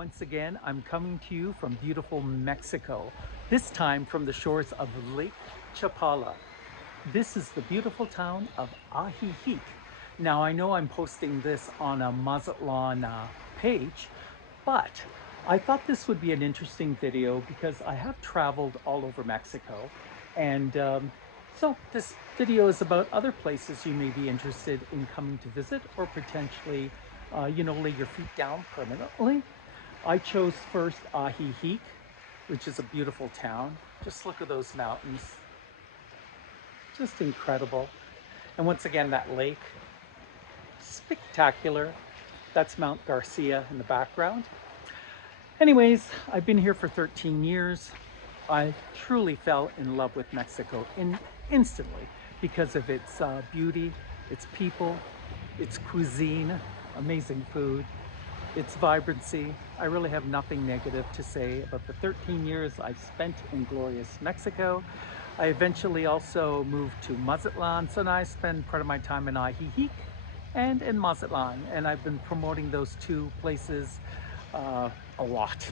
Once again, I'm coming to you from beautiful Mexico, this time from the shores of Lake Chapala. This is the beautiful town of Ajijic. Now, I know I'm posting this on a Mazatlan page, but I thought this would be an interesting video because I have traveled all over Mexico. And so this video is about other places you may be interested in coming to visit or potentially, lay your feet down permanently. I chose first Ajijic, which is a beautiful town. Just look at those mountains. Just incredible. And once again, that lake, spectacular. That's Mount Garcia in the background. Anyways, I've been here for 13 years. I truly fell in love with Mexico instantly because of its beauty, its people, its cuisine, amazing food, its vibrancy. I really have nothing negative to say about the 13 years I've spent in glorious Mexico. I eventually also moved to Mazatlan, so now I spend part of my time in Ajijic and in Mazatlan, and I've been promoting those two places a lot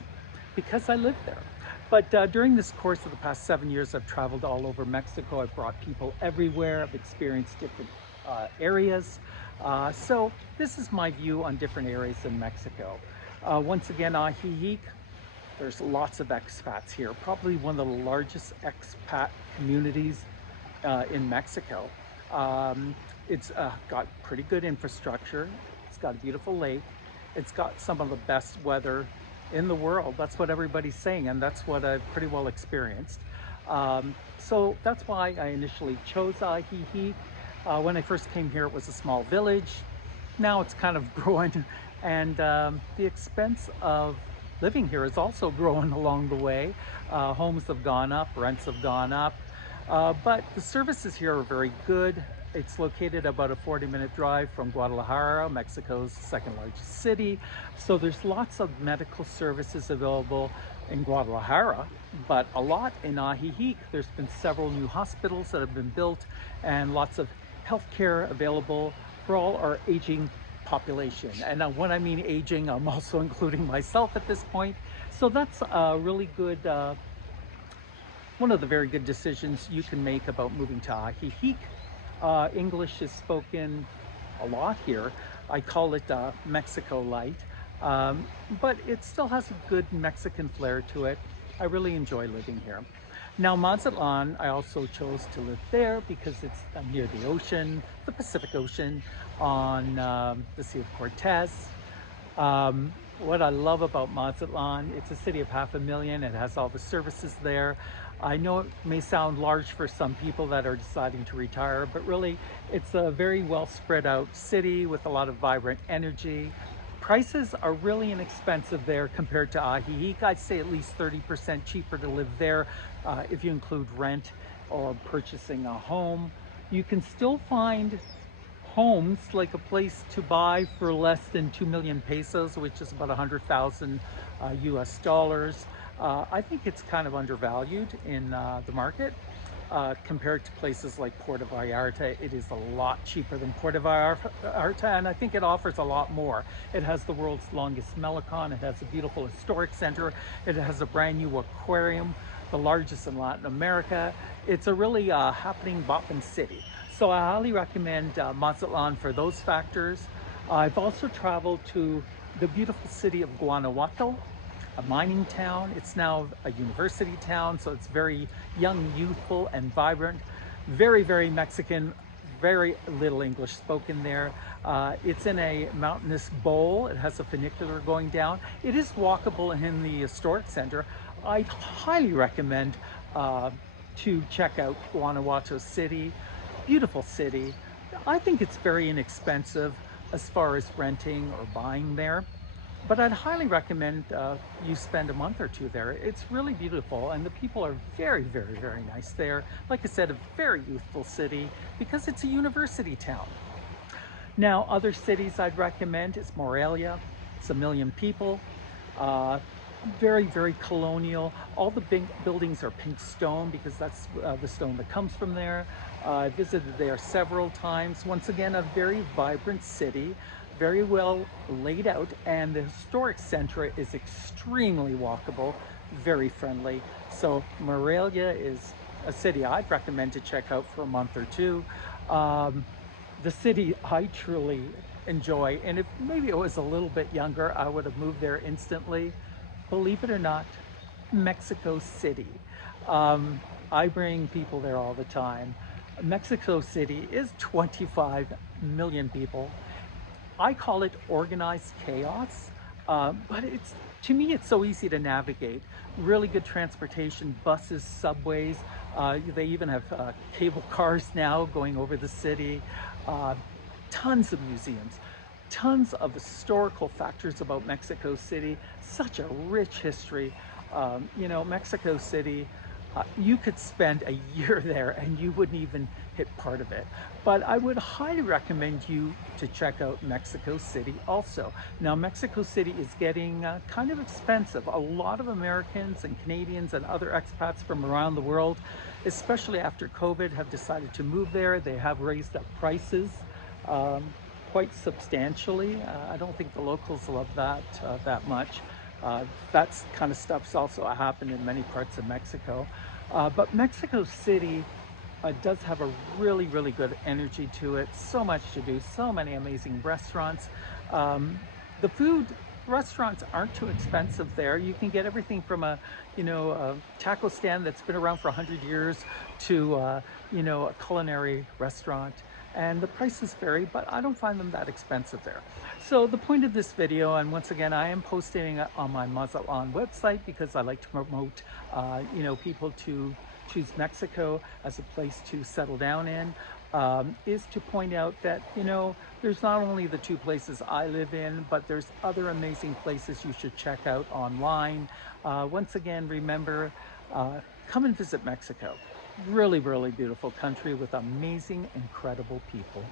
because I live there. But during this course of the past 7 years, I've traveled all over Mexico. I've brought people everywhere. I've experienced different areas. So this is my view on different areas in Mexico. Once again, Ajijic, there's lots of expats here. Probably one of the largest expat communities in Mexico. It's got pretty good infrastructure. It's got a beautiful lake. It's got some of the best weather in the world. That's what everybody's saying, and that's what I've pretty well experienced. So that's why I initially chose Ajijic. When I first came here, it was a small village. Now it's kind of growing, and the expense of living here is also growing along the way. Homes have gone up, rents have gone up, but the services here are very good. It's located about a 40-minute drive from Guadalajara, Mexico's second largest city. So there's lots of medical services available in Guadalajara, but a lot in Ajijic. There's been several new hospitals that have been built and lots of healthcare available for all our aging population. And when I mean aging, I'm also including myself at this point. So that's a really good, one of the very good decisions you can make about moving to Ajijic. English is spoken a lot here. I call it Mexico Light, but it still has a good Mexican flair to it. I really enjoy living here. Now, Mazatlan, I also chose to live there because it's near the ocean, the Pacific Ocean, on the Sea of Cortez. What I love about Mazatlan, it's a city of 500,000. It has all the services there. I know it may sound large for some people that are deciding to retire, but really it's a very well spread out city with a lot of vibrant energy. Prices are really inexpensive there compared to Ajijic. I'd say at least 30% cheaper to live there if you include rent or purchasing a home. You can still find homes, like a place to buy for less than 2 million pesos, which is about 100,000 US dollars. I think it's kind of undervalued in the market compared to places like Puerto Vallarta. It is a lot cheaper than Puerto Vallarta, and I think it offers a lot more. It has the world's longest Melicon. It has a beautiful historic center. It has a brand new aquarium, the largest in Latin America. It's a really happening bopping city. So I highly recommend Mazatlan for those factors. I've also traveled to the beautiful city of Guanajuato, a mining town. It's now a university town, so it's very young, youthful, and vibrant. Very, very Mexican, very little English spoken there. It's in a mountainous bowl. It has a funicular going down. It is walkable in the historic center. I highly recommend to check out Guanajuato City. Beautiful city. I think it's very inexpensive as far as renting or buying there. But I'd highly recommend you spend a month or two there. It's really beautiful, and the people are very, very, very nice there. Like I said, a very youthful city because it's a university town. Now, other cities I'd recommend is Morelia. It's 1 million people. Very, very colonial. All the big buildings are pink stone because that's the stone that comes from there. I visited there several times. Once again, a very vibrant city. very well laid out, and the historic center is extremely walkable, very friendly. So Morelia is a city I'd recommend to check out for a month or two. Um, the city I truly enjoy, and if maybe it was a little bit younger, I would have moved there instantly. Believe it or not, Mexico City. Um, I bring people there all the time. Mexico City is 25 million people. I call it organized chaos, but it's, to me, it's so easy to navigate. Really good transportation, buses, subways. They even have cable cars now going over the city. Uh, Tons of museums, tons of historical factors about Mexico City. Such a rich history. Mexico City, you could spend a year there and you wouldn't even hit part of it. But I would highly recommend you to check out Mexico City also. Now, Mexico City is getting kind of expensive. A lot of Americans and Canadians and other expats from around the world, especially after COVID, have decided to move there. They have raised up prices um, quite substantially. I don't think the locals love that much. That kind of stuff's also happened in many parts of Mexico. But Mexico City does have a really, really good energy to it. So much to do, so many amazing restaurants. The food restaurants aren't too expensive there. You can get everything from a taco stand that's been around for 100 years to a culinary restaurant. And the prices vary, but I don't find them that expensive there. So the point of this video, and once again, I am posting it on my Mazatlan website because I like to promote, people to choose Mexico as a place to settle down in, is to point out that, there's not only the two places I live in, but there's other amazing places you should check out online. Once again, remember, come and visit Mexico. Really, really beautiful country with amazing, incredible people.